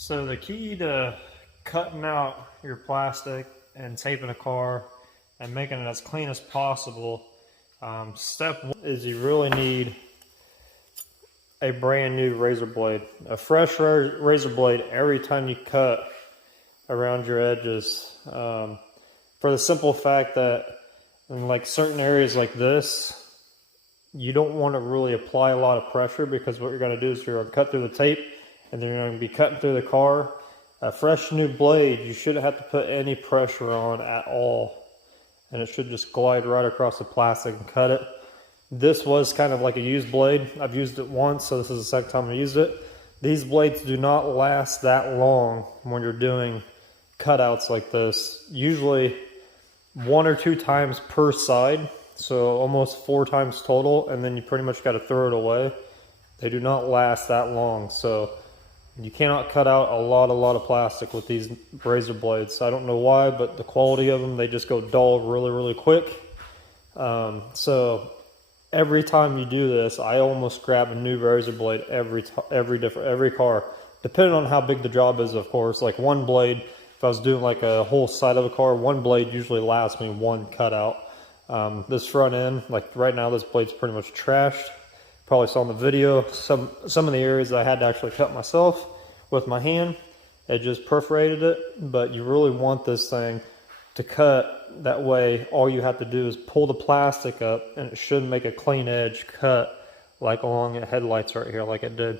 So the key to cutting out your plastic and taping a car and making it as clean as possible, step one is you really need a brand new razor blade. A fresh razor blade every time you cut around your edges. For the simple fact that in like certain areas like this, you don't want to really apply a lot of pressure, because what you're going to do is you're going to cut through the tape and then you're going to be cutting through the car. A fresh new blade, you shouldn't have to put any pressure on at all, and it should just glide right across the plastic and cut it. This was kind of like a used blade. I've used it once, so this is the second time I used it. These blades do not last that long when you're doing cutouts like this. Usually 1 or 2 times per side, so almost 4 times total, and then you pretty much got to throw it away. They do not last that long, so you cannot cut out a lot of plastic with these razor blades. I don't know why, but the quality of them, they just go dull really quick. So every time you do this, I almost grab a new razor blade every car, depending on how big the job is, of course. Like one blade, if I was doing like a whole side of a car, one blade usually lasts me 1 cutout. This front end, like right now, this blade's pretty much trashed. Probably saw in the video some of the areas that I had to actually cut myself with my hand. It just perforated it, but you really want this thing to cut. That way all you have to do is pull the plastic up and it should make a clean edge cut, like along the headlights right here, like it did.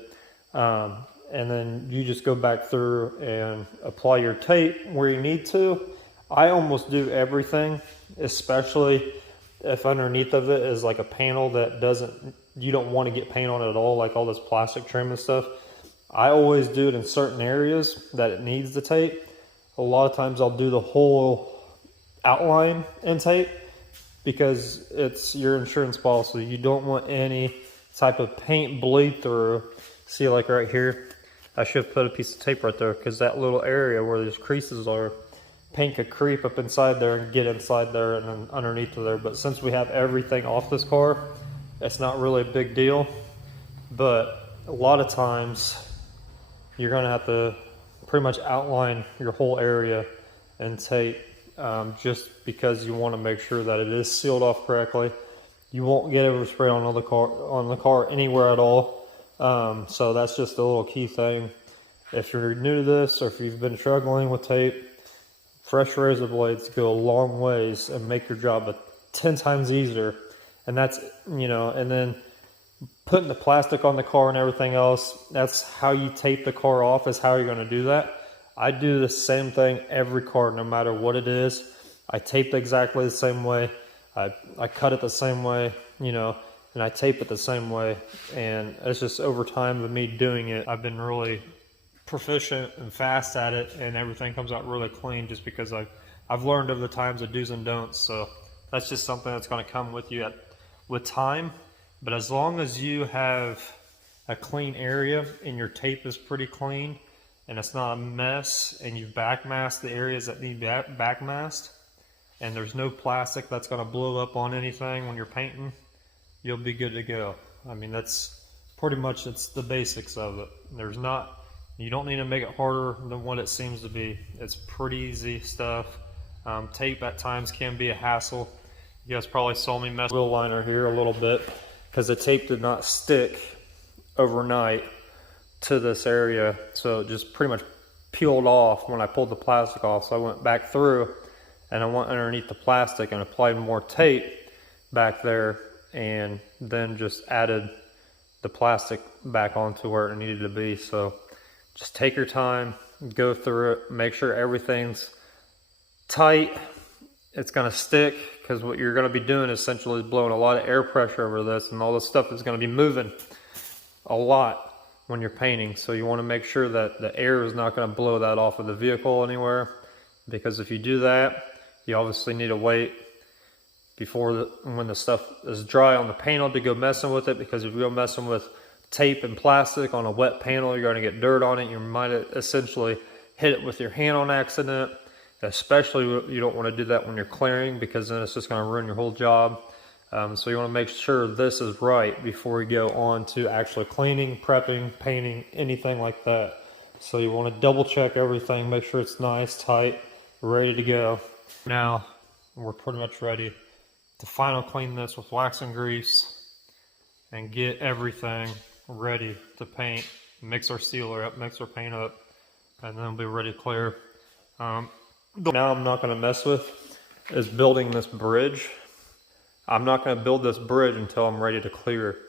And then you just go back through and apply your tape where you need to. I almost do everything, especially if underneath of it is like a panel that you don't want to get paint on it at all, like all this plastic trim and stuff. I always do it in certain areas that it needs the tape. A lot of times I'll do the whole outline in tape, because it's your insurance policy. You don't want any type of paint bleed through. See, like right here, I should put a piece of tape right there, because that little area where these creases are, paint could creep up inside there and get inside there and then underneath of there. But since we have everything off this car, it's not really a big deal. But a lot of times you're going to have to pretty much outline your whole area in tape, just because you want to make sure that it is sealed off correctly. You won't get overspray on the car anywhere at all. So that's just a little key thing. If you're new to this, or if you've been struggling with tape, fresh razor blades go a long ways and make your job 10 times easier. And that's, and then putting the plastic on the car and everything else, that's how you tape the car off, is how you're going to do that. I do the same thing every car, no matter what it is. I tape exactly the same way. I cut it the same way, and I tape it the same way. And it's just over time of me doing it, I've been really proficient and fast at it, and everything comes out really clean, just because I've learned over the times of do's and don'ts. So that's just something that's going to come with you with time. But as long as you have a clean area and your tape is pretty clean and it's not a mess, and you've backmasked the areas that need backmasked, and there's no plastic that's going to blow up on anything when you're painting, you'll be good to go. I mean, that's pretty much, it's the basics of it. You don't need to make it harder than what it seems to be. It's pretty easy stuff. Tape at times can be a hassle. You guys probably saw me mess with the wheel liner here a little bit, because the tape did not stick overnight to this area, so it just pretty much peeled off when I pulled the plastic off. So I went back through and I went underneath the plastic and applied more tape back there, and then just added the plastic back onto where it needed to be. So just take your time, go through it, make sure everything's tight. It's going to stick, because what you're going to be doing essentially is blowing a lot of air pressure over this, and all this stuff is going to be moving a lot when you're painting. So you want to make sure that the air is not going to blow that off of the vehicle anywhere, because if you do that, you obviously need to wait when the stuff is dry on the panel to go messing with it, because if you go messing with tape and plastic on a wet panel, you're going to get dirt on it. You might essentially hit it with your hand on accident. Especially, you don't want to do that when you're clearing, because then it's just going to ruin your whole job. So you want to make sure this is right before you go on to actually cleaning, prepping, painting, anything like that. So you want to double check everything, make sure it's nice, tight, ready to go. Now we're pretty much ready to final clean this with wax and grease and get everything ready to paint, mix our sealer up, mix our paint up, and then we'll be ready to clear. Now I'm not going to mess with is building this bridge. I'm not going to build this bridge until I'm ready to clear.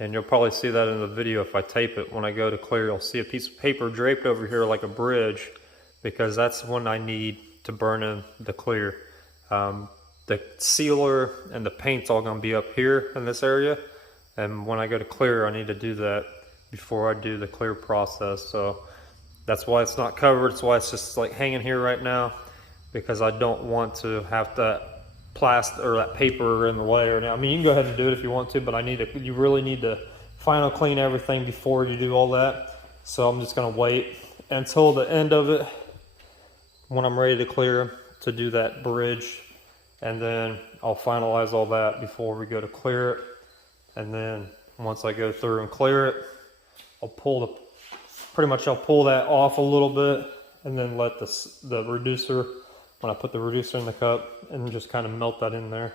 And you'll probably see that in the video if I tape it. When I go to clear, you'll see a piece of paper draped over here like a bridge, because that's when I need to burn in the clear. The sealer and the paint's all going to be up here in this area. And when I go to clear, I need to do that before I do the clear process. So that's why it's not covered. That's why it's just like hanging here right now, because I don't want to have that plastic or that paper in the way. Or I mean, you can go ahead and do it if you want to, but you really need to final clean everything before you do all that. So I'm just going to wait until the end of it when I'm ready to clear to do that bridge, and then I'll finalize all that before we go to clear it. And then once I go through and clear it, I'll pull that off a little bit, and then let the reducer, when I put the reducer in the cup, and just kind of melt that in there.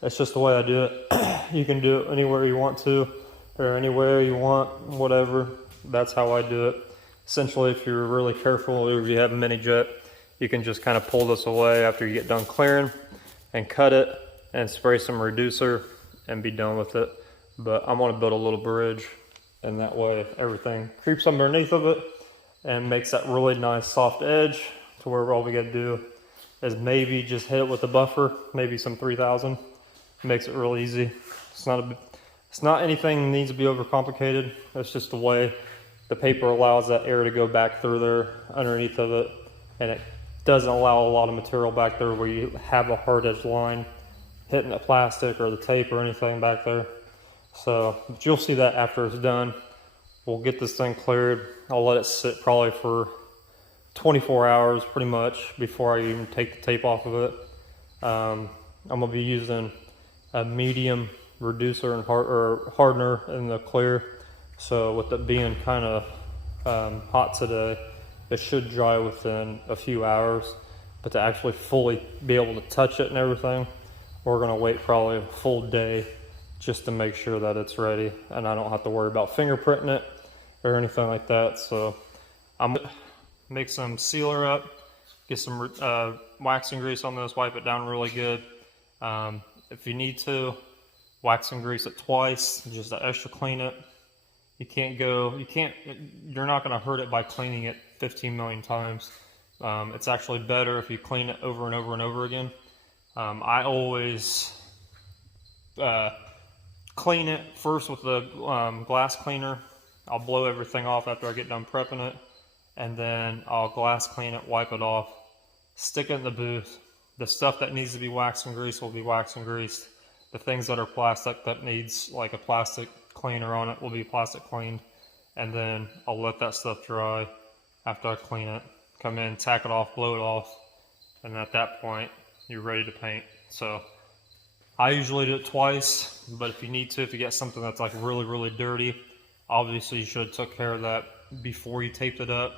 That's just the way I do it. You can do it anywhere you want to, or anywhere you want, whatever. That's how I do it. Essentially, if you're really careful, or if you have a mini jet, you can just kind of pull this away after you get done clearing and cut it and spray some reducer and be done with it. But I want to build a little bridge, and that way everything creeps underneath of it and makes that really nice soft edge, to where all we got to do is maybe just hit it with a buffer, maybe some 3000. Makes it real easy. It's not anything that needs to be overcomplicated. It's just the way the paper allows that air to go back through there underneath of it, and it doesn't allow a lot of material back there where you have a hard edge line hitting the plastic or the tape or anything back there. So, but you'll see that after it's done. We'll get this thing cleared. I'll let it sit probably for 24 hours pretty much before I even take the tape off of it. I'm going to be using a medium reducer and hardener in the clear. So with it being kind of hot today, it should dry within a few hours. But to actually fully be able to touch it and everything, we're going to wait probably a full day just to make sure that it's ready, and I don't have to worry about fingerprinting it or anything like that. So I'm going to make some sealer up, get some wax and grease on this, wipe it down really good. If you need to, wax and grease it twice, just to extra clean it. You're not going to hurt it by cleaning it 15 million times. It's actually better if you clean it over and over and over again. I always clean it first with the glass cleaner. I'll blow everything off after I get done prepping it, and then I'll glass clean it, wipe it off, stick it in the booth. The stuff that needs to be waxed and greased will be waxed and greased. The things that are plastic that needs like a plastic cleaner on it will be plastic cleaned, and then I'll let that stuff dry after I clean it. Come in, tack it off, blow it off, and at that point you're ready to paint. So I usually do it twice, but if you need to, if you get something that's like really, really dirty, obviously you should have took care of that before you taped it up.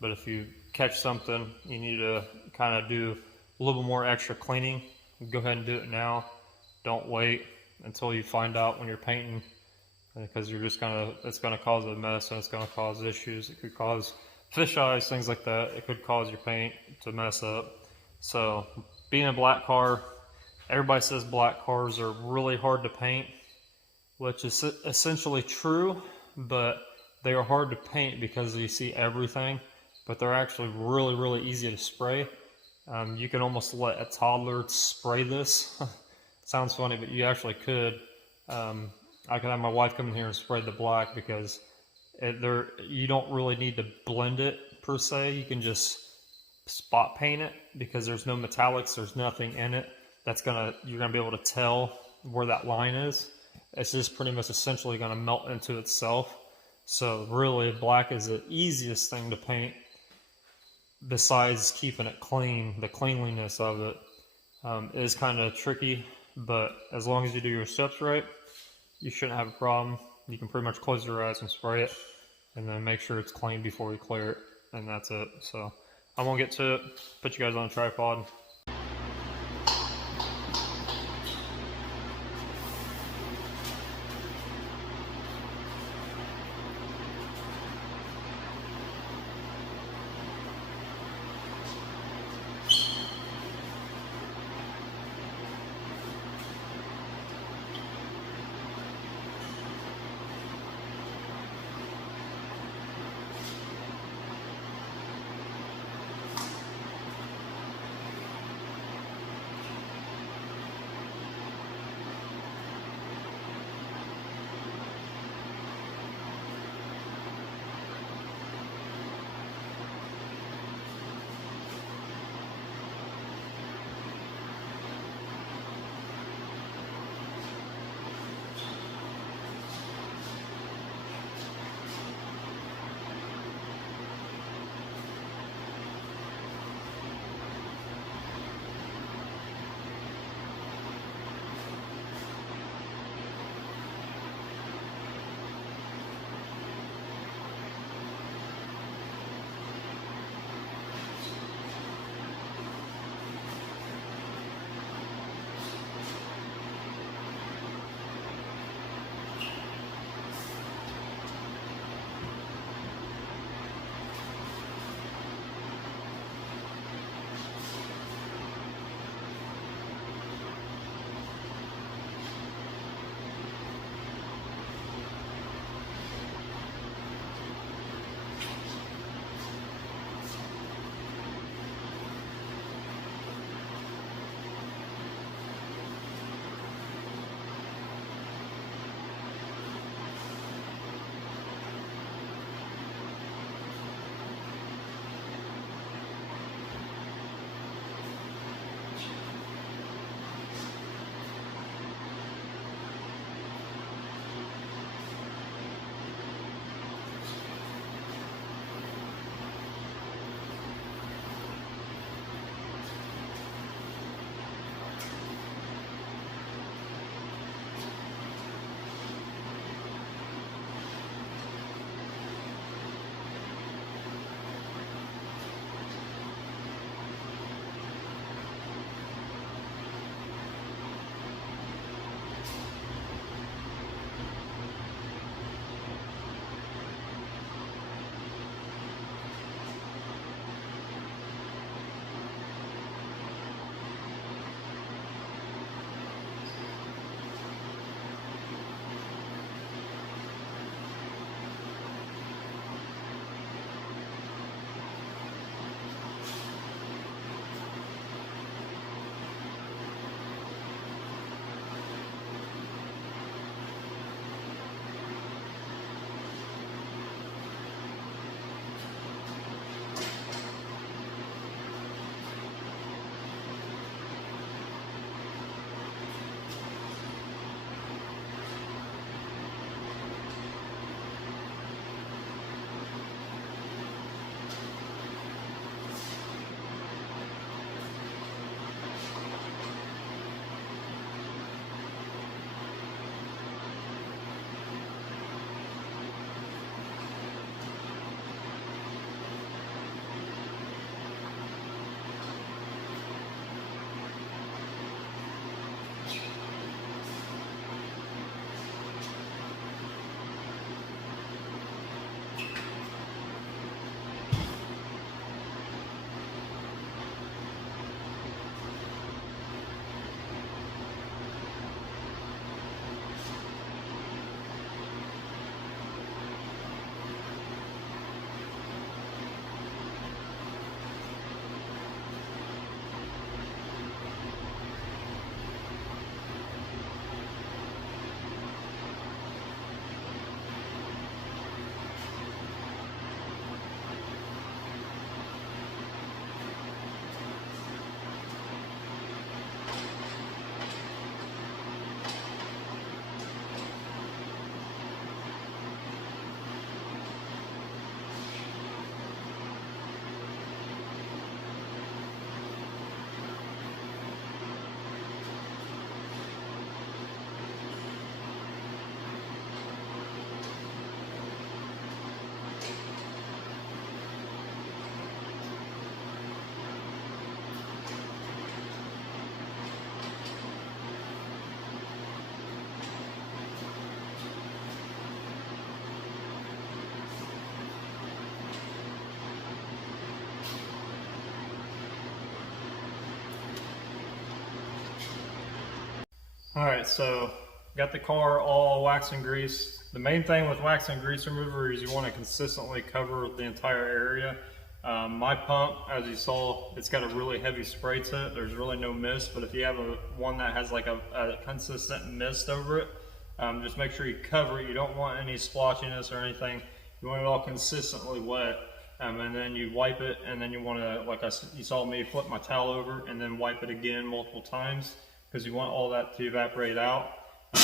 But if you catch something, you need to kind of do a little more extra cleaning, go ahead and do it now. Don't wait until you find out when you're painting, because you're just it's gonna cause a mess, and it's gonna cause issues. It could cause fish eyes, things like that. It could cause your paint to mess up. So being a black car, everybody says black cars are really hard to paint, which is essentially true, but they are hard to paint because you see everything, but they're actually really, really easy to spray. You can almost let a toddler spray this. Sounds funny, but you actually could. I could have my wife come in here and spray the black, because you don't really need to blend it per se. You can just spot paint it, because there's no metallics, there's nothing in it you're gonna be able to tell where that line is. It's just pretty much essentially gonna melt into itself. So really, black is the easiest thing to paint, besides keeping it clean. The cleanliness of it is kind of tricky, but as long as you do your steps right, you shouldn't have a problem. You can pretty much close your eyes and spray it. and then make sure it's clean before you clear it, and that's it. So I'm gonna get to it, put you guys on a tripod. Alright, so got the car all wax and grease. The main thing with wax and grease remover is you want to consistently cover the entire area. My pump, as you saw, it's got a really heavy spray to it. There's really no mist, but if you have one that has like a consistent mist over it, just make sure you cover it. You don't want any splotchiness or anything. You want it all consistently wet. And then you wipe it, and then you want to, like you saw me flip my towel over and then wipe it again multiple times, because you want all that to evaporate out and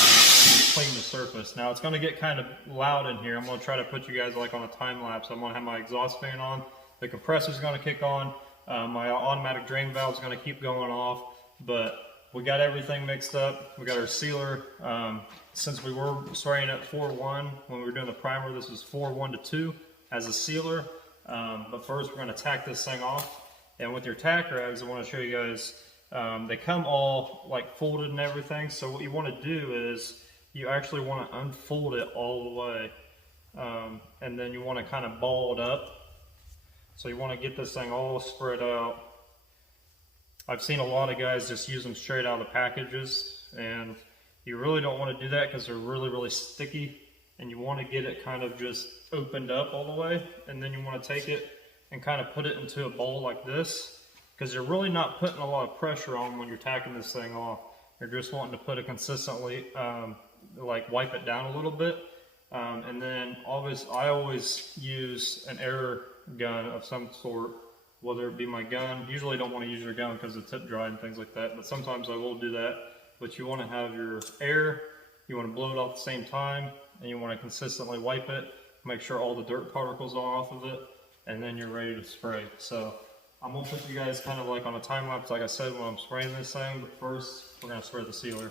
clean the surface. Now it's going to get kind of loud in here. I'm going to try to put you guys like on a time lapse. I'm going to have my exhaust fan on, the compressor's going to kick on, my automatic drain valve is going to keep going off, but we got everything mixed up. We got our sealer. Since we were spraying at 4.1 when we were doing the primer, this was 4.1 to 2 as a sealer. But first we're going to tack this thing off, and with your tack rags I want to show you guys, they come all like folded and everything. So what you want to do is you actually want to unfold it all the way, and then you want to kind of ball it up. So you want to get this thing all spread out. I've seen a lot of guys just use them straight out of the packages, and you really don't want to do that because they're really sticky, and you want to get it kind of just opened up all the way, and then you want to take it and kind of put it into a bowl like this, because you're really not putting a lot of pressure on when you're tacking this thing off. You're just wanting to put it consistently, like wipe it down a little bit, and then I always use an air gun of some sort, whether it be my gun. Usually don't want to use your gun because it's tip dry and things like that, but sometimes I will do that. But you want to have your air, you want to blow it off at the same time, and you want to consistently wipe it, make sure all the dirt particles are off of it, and then you're ready to spray. So I'm going to put you guys kind of like on a time lapse, like I said, when I'm spraying this thing, but first we're going to spray the sealer.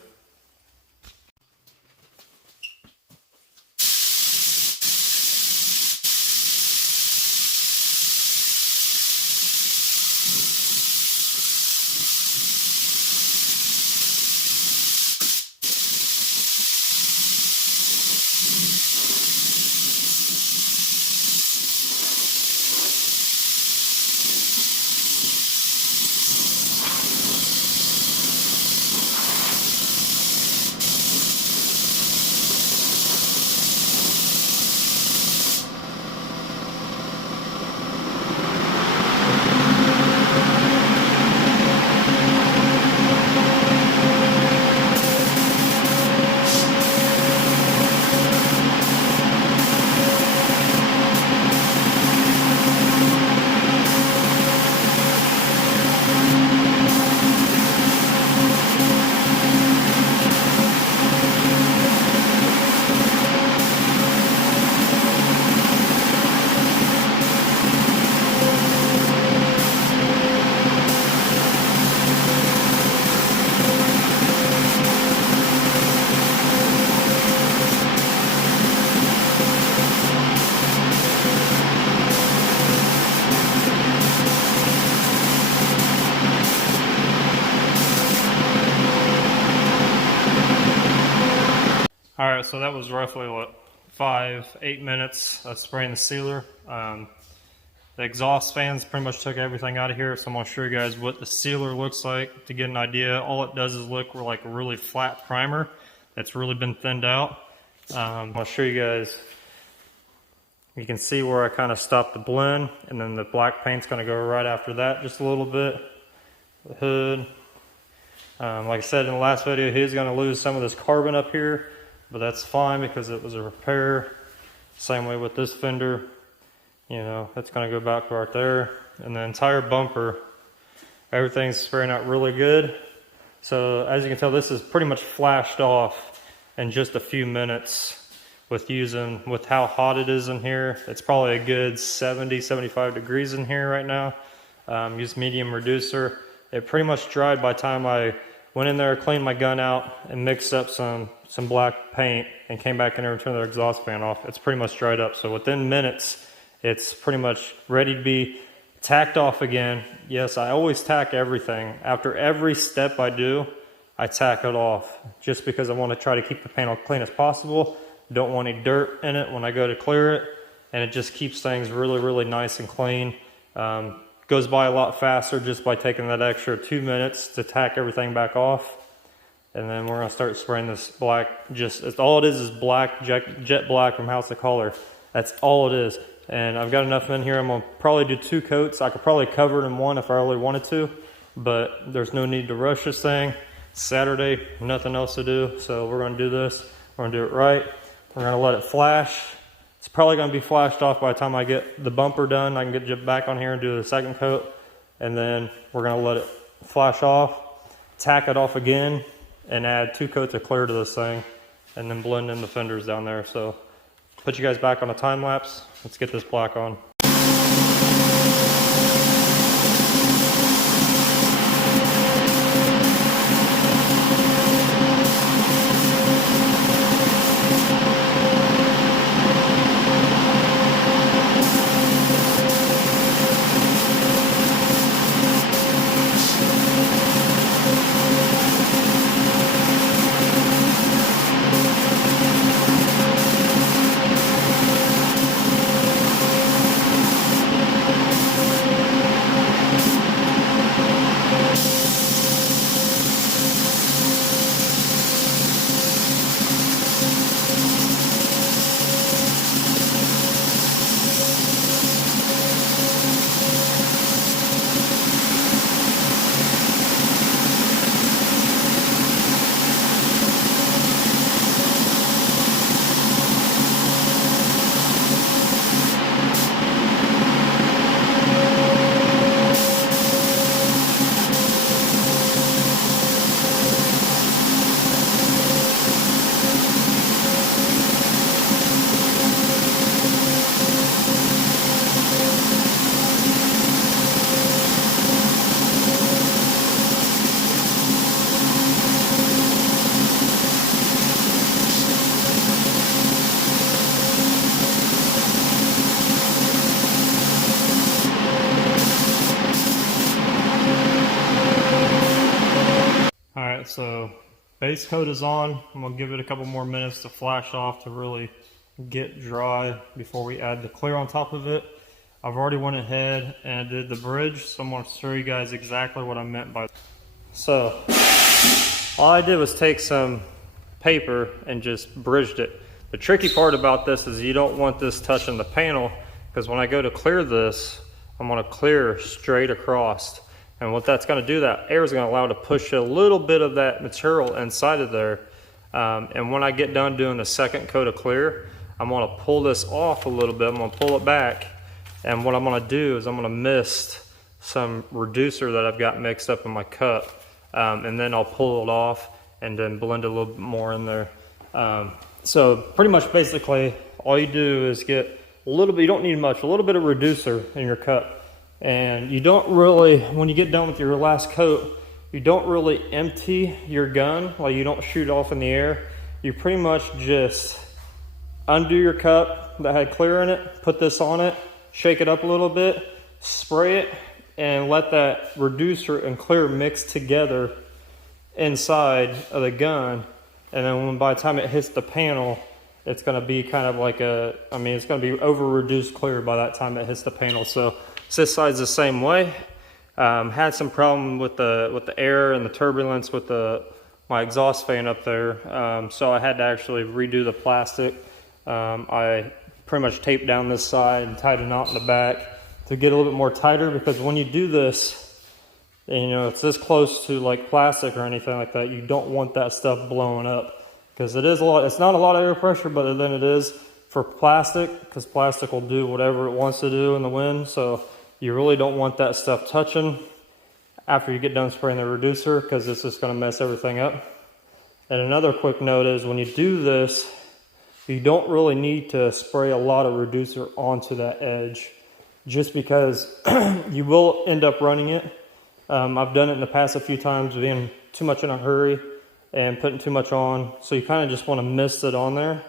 Alright, so that was roughly, what, 5-8 minutes of spraying the sealer. The exhaust fans pretty much took everything out of here, so I'm going to show you guys what the sealer looks like to get an idea. All it does is look like a really flat primer that's really been thinned out. I'll show you guys. You can see where I kind of stopped the blend, and then the black paint's going to go right after that just a little bit. The hood. Like I said in the last video, he's going to lose some of this carbon up here, but that's fine because it was a repair. Same way with this fender, you know, that's going to go back right there. And the entire bumper, everything's spraying out really good. So as you can tell, this is pretty much flashed off in just a few minutes with how hot it is in here. It's probably a good 70-75 degrees in here right now. Use medium reducer. It pretty much dried by the time I went in there, cleaned my gun out, and mixed up some black paint, and came back in there and turned the exhaust fan off. It's pretty much dried up. So within minutes, it's pretty much ready to be tacked off again. Yes, I always tack everything. After every step I do, I tack it off, just because I want to try to keep the panel clean as possible. Don't want any dirt in it when I go to clear it, and it just keeps things really, really nice and clean. Goes by a lot faster just by taking that extra 2 minutes to tack everything back off. And then we're gonna start spraying this black, it's all it is black, jet black from House of Color. That's all it is. And I've got enough in here. I'm gonna probably do 2 coats. I could probably cover it in 1 if I really wanted to, but there's no need to rush this thing. Saturday, nothing else to do, so we're gonna do this. We're gonna do it right. We're gonna let it flash. It's probably gonna be flashed off by the time I get the bumper done. I can get back on here and do the 2nd coat, and then we're gonna let it flash off, tack it off again, and add 2 coats of clear to this thing, and then blend in the fenders down there. So put you guys back on a time lapse. Let's get this black on. Alright, so base coat is on. I'm going to give it a couple more minutes to flash off to really get dry before we add the clear on top of it. I've already went ahead and did the bridge, so I'm going to show you guys exactly what I meant by that. So, all I did was take some paper and just bridged it. The tricky part about this is you don't want this touching the panel, because when I go to clear this, I'm going to clear straight across. And what that's going to do, that air is going to allow it to push a little bit of that material inside of there. And when I get done doing the 2nd coat of clear, I'm going to pull this off a little bit. I'm going to pull it back. And what I'm going to do is I'm going to mist some reducer that I've got mixed up in my cup. And then I'll pull it off and then blend a little bit more in there. So pretty much basically all you do is get a little bit, you don't need much, a little bit of reducer in your cup. And you don't really, when you get done with your last coat, you don't really empty your gun, like you don't shoot off in the air. You pretty much just undo your cup that had clear in it, put this on it, shake it up a little bit, spray it, and let that reducer and clear mix together inside of the gun. And then by the time it hits the panel, it's going to be kind of like it's going to be over reduced clear by that time it hits the panel. So this side's the same way. Had some problem with the air and the turbulence with my exhaust fan up there, so I had to actually redo the plastic. I pretty much taped down this side and tied a knot in the back to get a little bit more tighter, because when you do this, and, it's this close to like plastic or anything like that, you don't want that stuff blowing up, because it is a lot. It's not a lot of air pressure, but then it is for plastic, because plastic will do whatever it wants to do in the wind. So you really don't want that stuff touching after you get done spraying the reducer, because it's just going to mess everything up. And another quick note is when you do this, you don't really need to spray a lot of reducer onto that edge, just because you will end up running it. I've done it in the past a few times, being too much in a hurry and putting too much on. So you kind of just want to mist it on there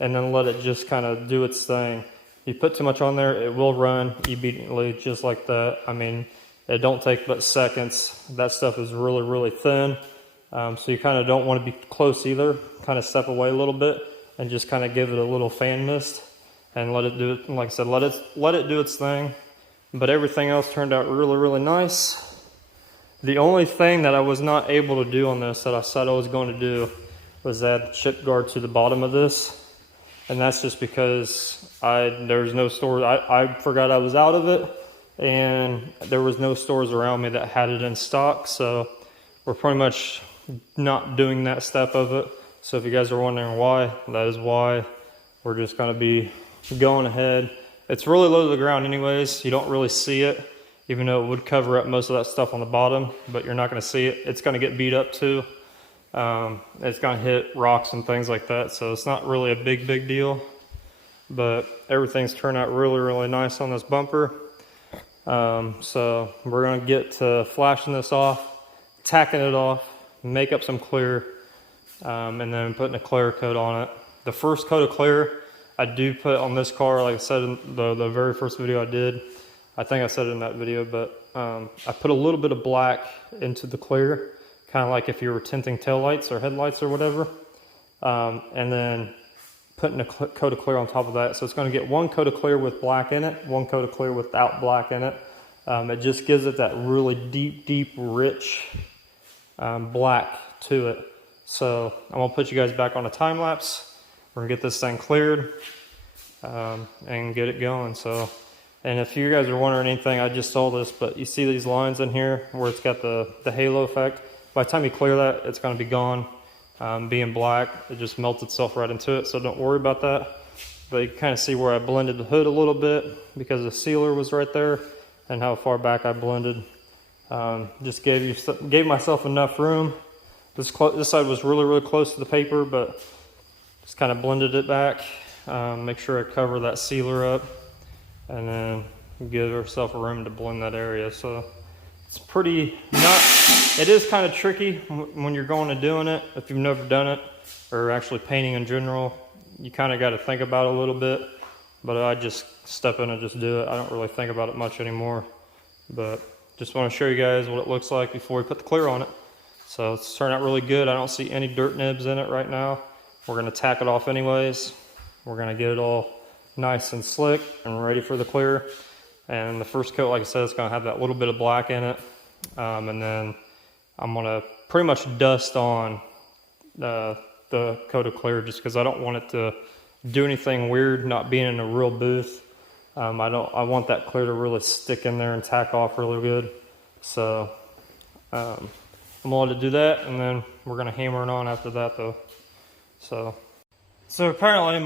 and then let it just kind of do its thing. You put too much on there, it will run immediately, just like that. I mean, it don't take but seconds. That stuff is really, really thin. So you kind of don't want to be close either. Kind of step away a little bit and just kind of give it a little fan mist and let it do it. Like I said, let it do its thing. But everything else turned out really, really nice. The only thing that I was not able to do on this that I said I was going to do was add the chip guard to the bottom of this. And that's just because there's no store. I forgot I was out of it, and there was no stores around me that had it in stock. So we're pretty much not doing that step of it. So if you guys are wondering why, that is why. We're just going to be going ahead. It's really low to the ground anyways. You don't really see it, even though it would cover up most of that stuff on the bottom, but you're not going to see it. It's going to get beat up too. It's going to hit rocks and things like that, so it's not really a big deal. But everything's turned out really nice on this bumper. So we're going to get to flashing this off, tacking it off, make up some clear, and then putting a clear coat on it. The first coat of clear I do put on this car, like I said in the very first video I did. I think I said it in that video, but I put a little bit of black into the clear, kind of like if you were tinting taillights or headlights or whatever. And then putting a coat of clear on top of that. So it's going to get one coat of clear with black in it, one coat of clear without black in it. It just gives it that really deep, rich black to it. So I'm going to put you guys back on a time lapse. We're going to get this thing cleared and get it going. So, and if you guys are wondering anything, I just saw this, but you see these lines in here where it's got the halo effect. By the time you clear that, it's going to be gone. Being black, it just melts itself right into it, so don't worry about that. But you can kind of see where I blended the hood a little bit because the sealer was right there, and how far back I blended. Just gave myself enough room. This side was really close to the paper, but just kind of blended it back. Make sure I cover that sealer up, and then give yourself a room to blend that area. So it's pretty it is kind of tricky when you're going to doing it. If you've never done it, or actually painting in general, you kind of got to think about it a little bit. But I just step in and just do it. I don't really think about it much anymore. But just want to show you guys what it looks like before we put the clear on it. So it's turned out really good. I don't see any dirt nibs in it right now. We're going to tack it off anyways. We're going to get it all nice and slick and ready for the clear. And the first coat, like I said, is going to have that little bit of black in it. And then I'm going to pretty much dust on the coat of clear, just because I don't want it to do anything weird, not being in a real booth. I want that clear to really stick in there and tack off really good. So I'm going to do that, and then we're going to hammer it on after that though. So apparently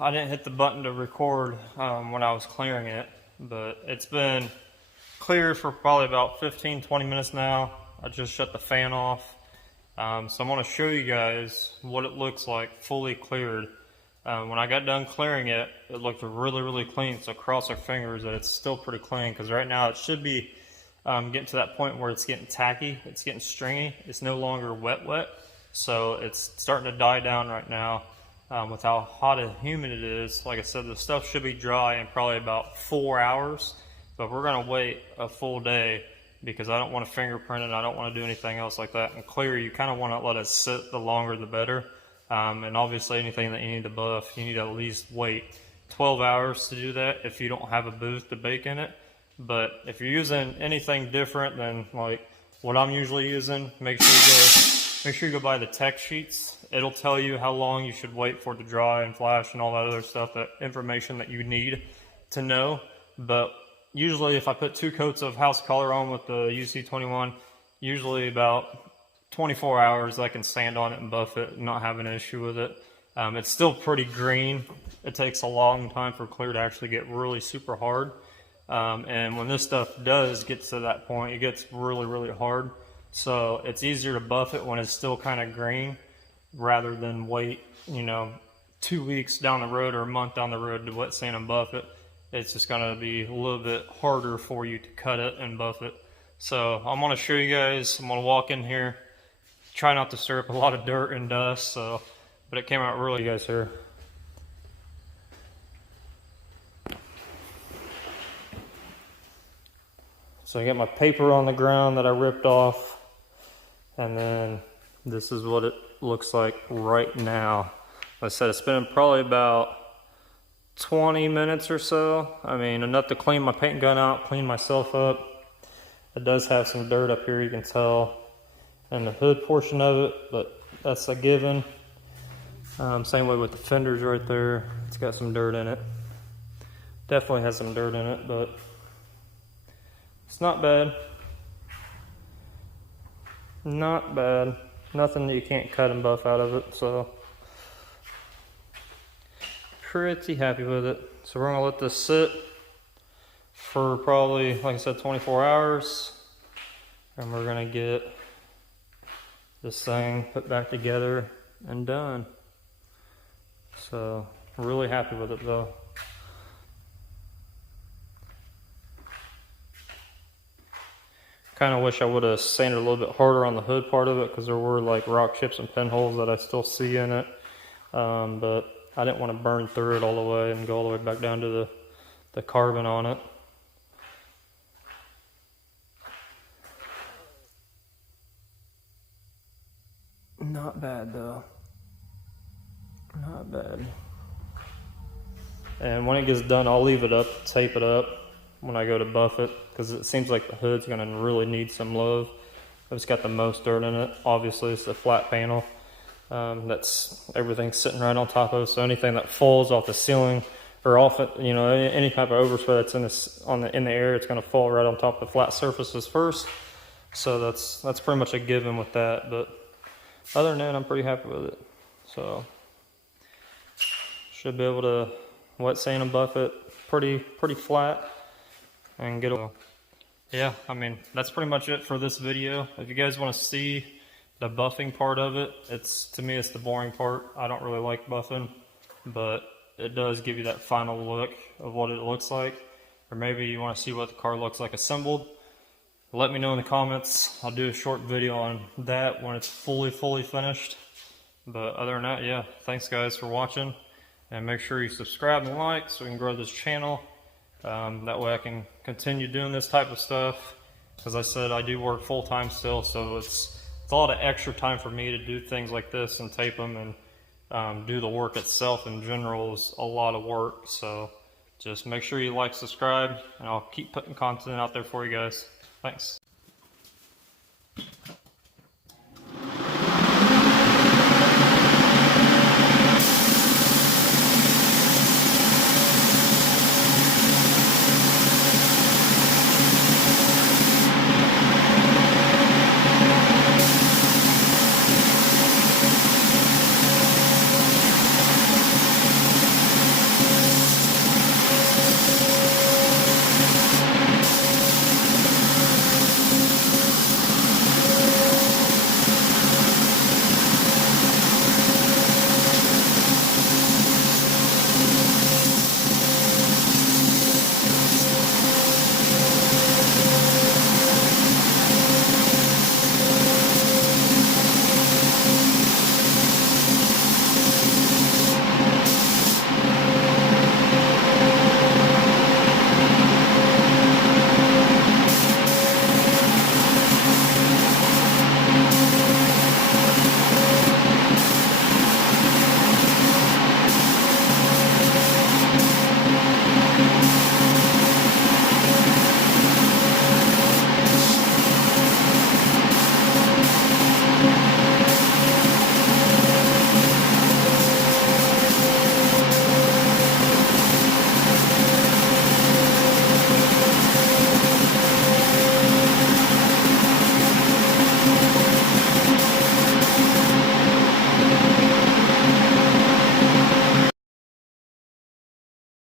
I didn't hit the button to record when I was clearing it, but it's been cleared for probably about 15-20 minutes now. I just shut the fan off. So I'm going to show you guys what it looks like fully cleared. When I got done clearing it, it looked really clean. So cross our fingers that it's still pretty clean, because right now it should be getting to that point where it's getting tacky, it's getting stringy, it's no longer wet. So it's starting to die down right now. With how hot and humid it is, like I said, the stuff should be dry in probably about 4 hours. But we're going to wait a full day because I don't want to fingerprint it. I don't want to do anything else like that. And clear, you kind of want to let it sit, the longer the better. And obviously anything that you need to buff, you need to at least wait 12 hours to do that if you don't have a booth to bake in it. But if you're using anything different than like what I'm usually using, make sure you go buy the tech sheets. It'll tell you how long you should wait for it to dry and flash and all that other stuff, that information that you need to know. But usually if I put 2 coats of house color on with the UC21, usually about 24 hours I can sand on it and buff it and not have an issue with it. It's still pretty green. It takes a long time for clear to actually get really super hard. And when this stuff does get to that point, it gets really hard. So it's easier to buff it when it's still kind of green, rather than wait, 2 weeks down the road or a month down the road to wet sand and buff it. It's just going to be a little bit harder for you to cut it and buff it. So I'm going to show you guys. I'm going to walk in here, try not to stir up a lot of dirt and dust. But it came out really good here. So I got my paper on the ground that I ripped off, and then this is what it looks like right now. Like I said, it's been probably about 20 minutes or so. I mean, enough to clean my paint gun out, clean myself up. It does have some dirt up here, you can tell, in the hood portion of it, but that's a given. Same way with the fenders right there. It's got some dirt in it. Definitely has some dirt in it, but it's not bad. Not bad. Nothing that you can't cut and buff out of it, so pretty happy with it. So we're gonna let this sit for probably, like I said, 24 hours, and we're gonna get this thing put back together and done. So really happy with it though. Kind of wish I would have sanded a little bit harder on the hood part of it, because there were like rock chips and pinholes that I still see in it, but I didn't want to burn through it all the way and go all the way back down to the carbon on it. Not bad though. Not bad. And when it gets done, I'll leave it up, tape it up when I go to buff it, because it seems like the hood's going to really need some love. It's got the most dirt in it. Obviously, it's the flat panel. That's everything's sitting right on top of it, so anything that falls off the ceiling or off it, you know, any type of overspray that's in the air, it's going to fall right on top of the flat surfaces first. So that's pretty much a given with that. But other than that, I'm pretty happy with it. So should be able to wet sand and buff it pretty flat and get a. Yeah, I mean, that's pretty much it for this video. If you guys want to see the buffing part of it, to me it's the boring part. I don't really like buffing, but it does give you that final look of what it looks like. Or maybe you want to see what the car looks like assembled. Let me know in the comments. I'll do a short video on that when it's fully finished. But other than that, yeah, thanks guys for watching. And make sure you subscribe and like so we can grow this channel. That way I can continue doing this type of stuff. As I said, I do work full-time still, so it's a lot of extra time for me to do things like this and tape them, and do the work itself in general is a lot of work. So just make sure you like, subscribe, and I'll keep putting content out there for you guys. Thanks.